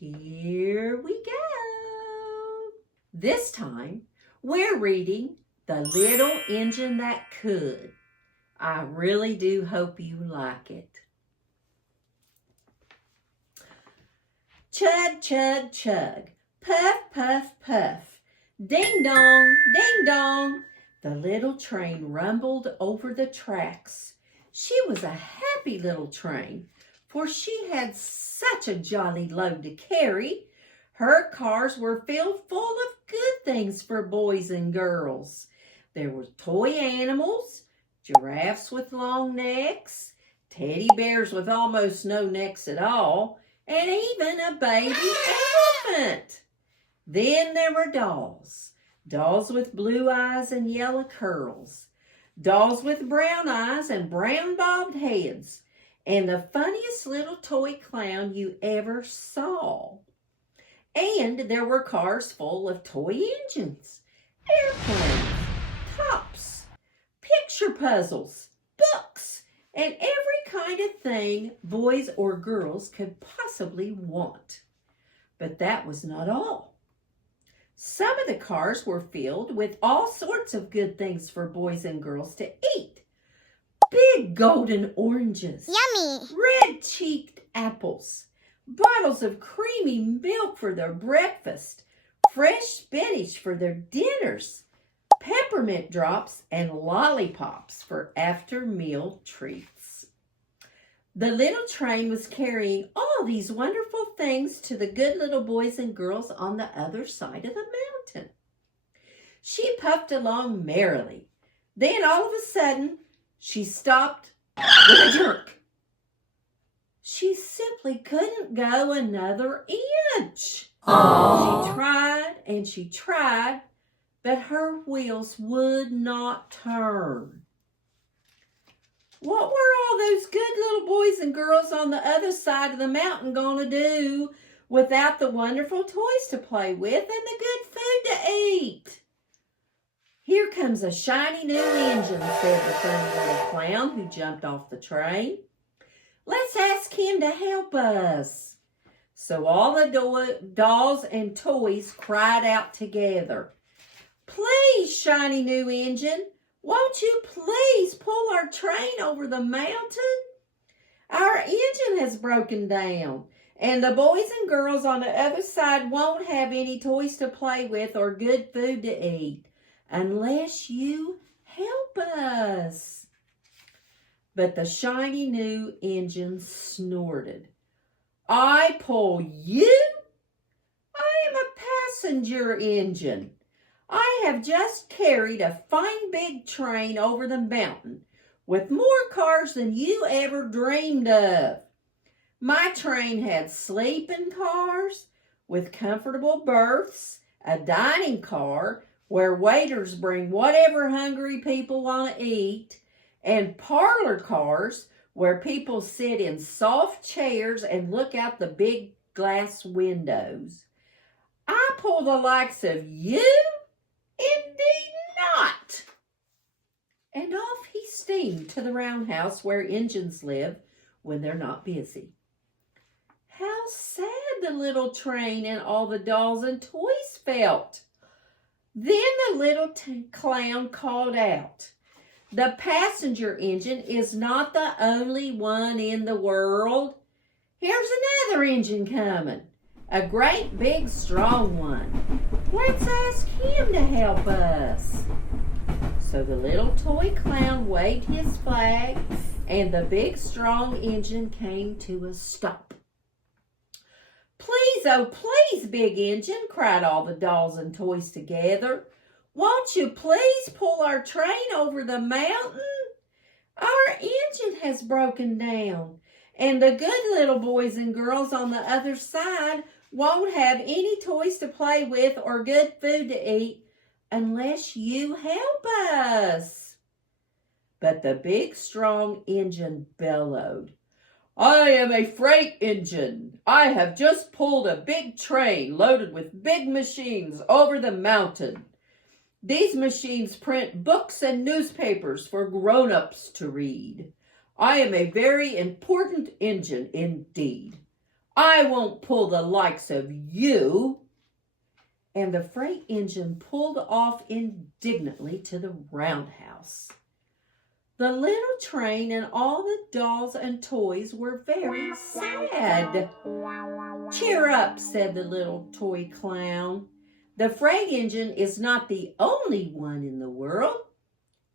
Here we go. This time, we're reading The Little Engine That Could. I really do hope you like it. Chug, chug, chug. Puff, puff, puff. Ding dong, ding dong. The little train rumbled over the tracks. She was a happy little train, for she had such a jolly load to carry. Her cars were filled full of good things for boys and girls. There were toy animals, giraffes with long necks, teddy bears with almost no necks at all, and even a baby elephant. Then there were dolls. Dolls with blue eyes and yellow curls. Dolls with brown eyes and brown bobbed heads. And the funniest little toy clown you ever saw. And there were cars full of toy engines, airplanes, tops, picture puzzles, books, and every kind of thing boys or girls could possibly want. But that was not all. Some of the cars were filled with all sorts of good things for boys and girls to eat. Big golden oranges. Yummy. Red-cheeked apples. Bottles of creamy milk for their breakfast. Fresh spinach for their dinners. Peppermint drops and lollipops for after-meal treats. The little train was carrying all these wonderful things to the good little boys and girls on the other side of the mountain. She puffed along merrily. Then all of a sudden, she stopped with a jerk. She simply couldn't go another inch. Aww. She tried and she tried, but her wheels would not turn. What were all those good little boys and girls on the other side of the mountain going to do without the wonderful toys to play with and the good food to eat? Here comes a shiny new engine, said the funny little clown who jumped off the train. Let's ask him to help us. So all the dolls and toys cried out together. Please, shiny new engine, won't you please pull our train over the mountain? Our engine has broken down, and the boys and girls on the other side won't have any toys to play with or good food to eat unless you help us. But the shiny new engine snorted. I pull you? I am a passenger engine. I have just carried a fine big train over the mountain with more cars than you ever dreamed of. My train had sleeping cars with comfortable berths, a dining car where waiters bring whatever hungry people want to eat, and parlor cars where people sit in soft chairs and look out the big glass windows. I pull the likes of you? Indeed not. And off he steamed to the roundhouse where engines live when they're not busy. How sad the little train and all the dolls and toys felt. Then the little clown called out, the passenger engine is not the only one in the world. Here's another engine coming, a great big strong one. Let's ask him to help us. So the little toy clown waved his flag and the big strong engine came to a stop. Please, oh please, big engine, cried all the dolls and toys together. Won't you please pull our train over the mountain? Our engine has broken down, and the good little boys and girls on the other side won't have any toys to play with or good food to eat unless you help us. But the big strong engine bellowed. I am a freight engine. I have just pulled a big train loaded with big machines over the mountain. These machines print books and newspapers for grown-ups to read. I am a very important engine indeed. I won't pull the likes of you." And the freight engine pulled off indignantly to the roundhouse. The little train and all the dolls and toys were very sad. "Cheer up," said the little toy clown. "The freight engine is not the only one in the world.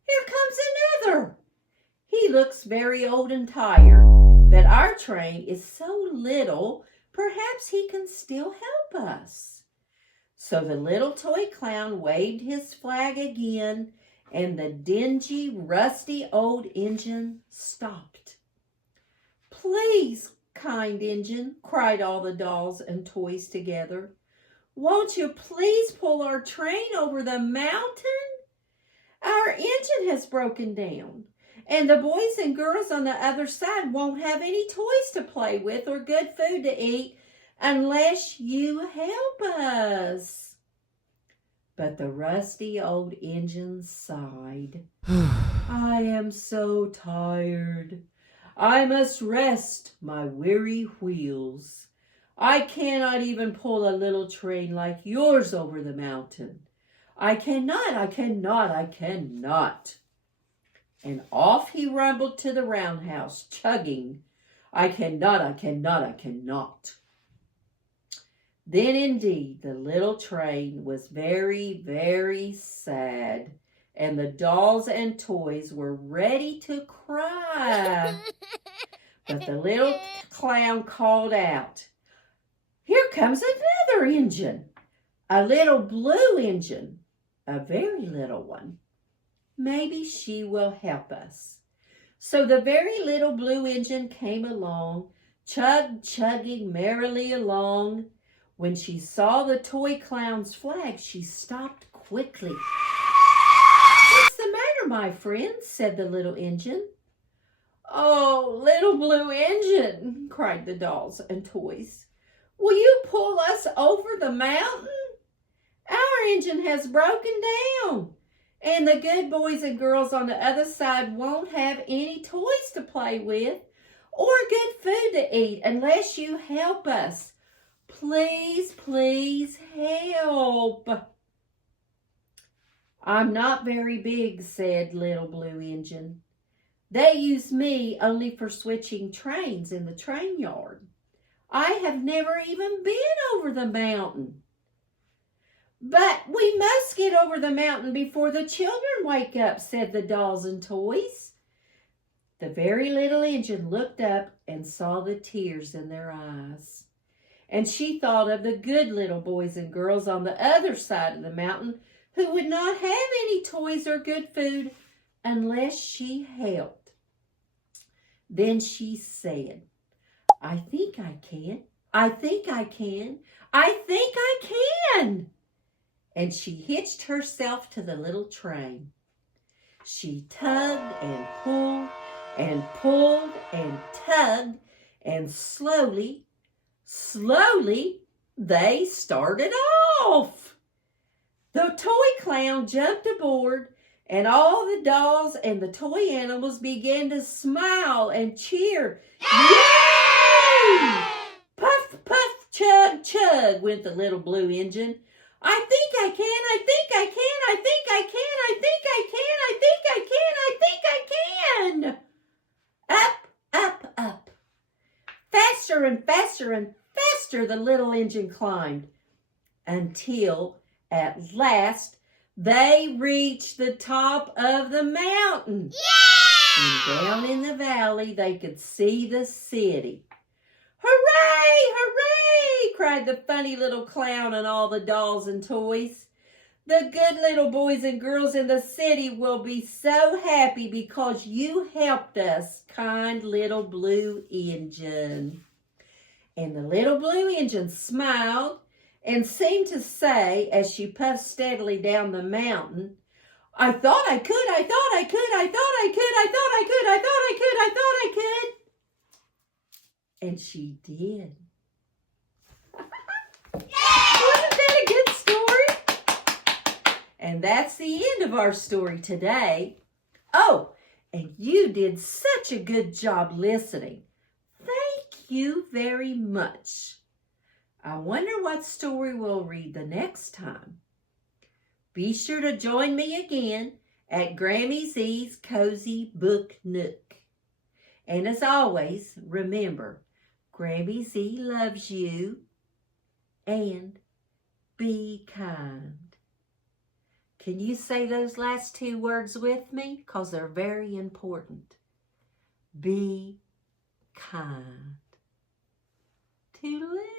Here comes another. He looks very old and tired, but our train is so little, perhaps he can still help us." So the little toy clown waved his flag again, and the dingy, rusty old engine stopped. "Please, kind engine," cried all the dolls and toys together, "won't you please pull our train over the mountain? Our engine has broken down, and the boys and girls on the other side won't have any toys to play with or good food to eat unless you help us." But the rusty old engine sighed. "I am so tired. I must rest my weary wheels. I cannot even pull a little train like yours over the mountain. I cannot. And off he rumbled to the roundhouse, chugging, I cannot. Then indeed the little train was very, very sad, and the dolls and toys were ready to cry. But the little clown called out, "Here comes another engine, a little blue engine, a very little one. Maybe she will help us." So the very little blue engine came along, chugging merrily along. When she saw the toy clown's flag, she stopped quickly. "What's the matter, my friend?" said the little engine. "Oh, little blue engine," cried the dolls and toys, "will you pull us over the mountain? Our engine has broken down, and the good boys and girls on the other side won't have any toys to play with or good food to eat unless you help us. Please, please help." "I'm not very big," said little blue engine. "They use me only for switching trains in the train yard. I have never even been over the mountain." "But we must get over the mountain before the children wake up," said the dolls and toys. The very little engine looked up and saw the tears in their eyes. And she thought of the good little boys and girls on the other side of the mountain who would not have any toys or good food unless she helped. Then she said, I think I can. And she hitched herself to the little train. She tugged and pulled and pulled and tugged, and slowly they started off. The toy clown jumped aboard, and all the dolls and the toy animals began to smile and cheer. Yay! Puff, puff, chug, chug went the little blue engine. I think I can. Up. Faster and faster the little engine climbed, until at last they reached the top of the mountain. Yeah! And down in the valley they could see the city. Hooray! Hooray! Cried the funny little clown and all the dolls and toys. The good little boys and girls in the city will be so happy because you helped us, kind little blue engine. And the little blue engine smiled and seemed to say, as she puffed steadily down the mountain, I thought I could. And she did. Wasn't that a good story? And that's the end of our story today. Oh, and you did such a good job listening. Thank you very much. I wonder what story we'll read the next time. Be sure to join me again at Grammy Z's Cozy Book Nook. And as always, remember, Grammy Z loves you, and be kind. Can you say those last two words with me? Because they're very important. Be kind. Toodaloo.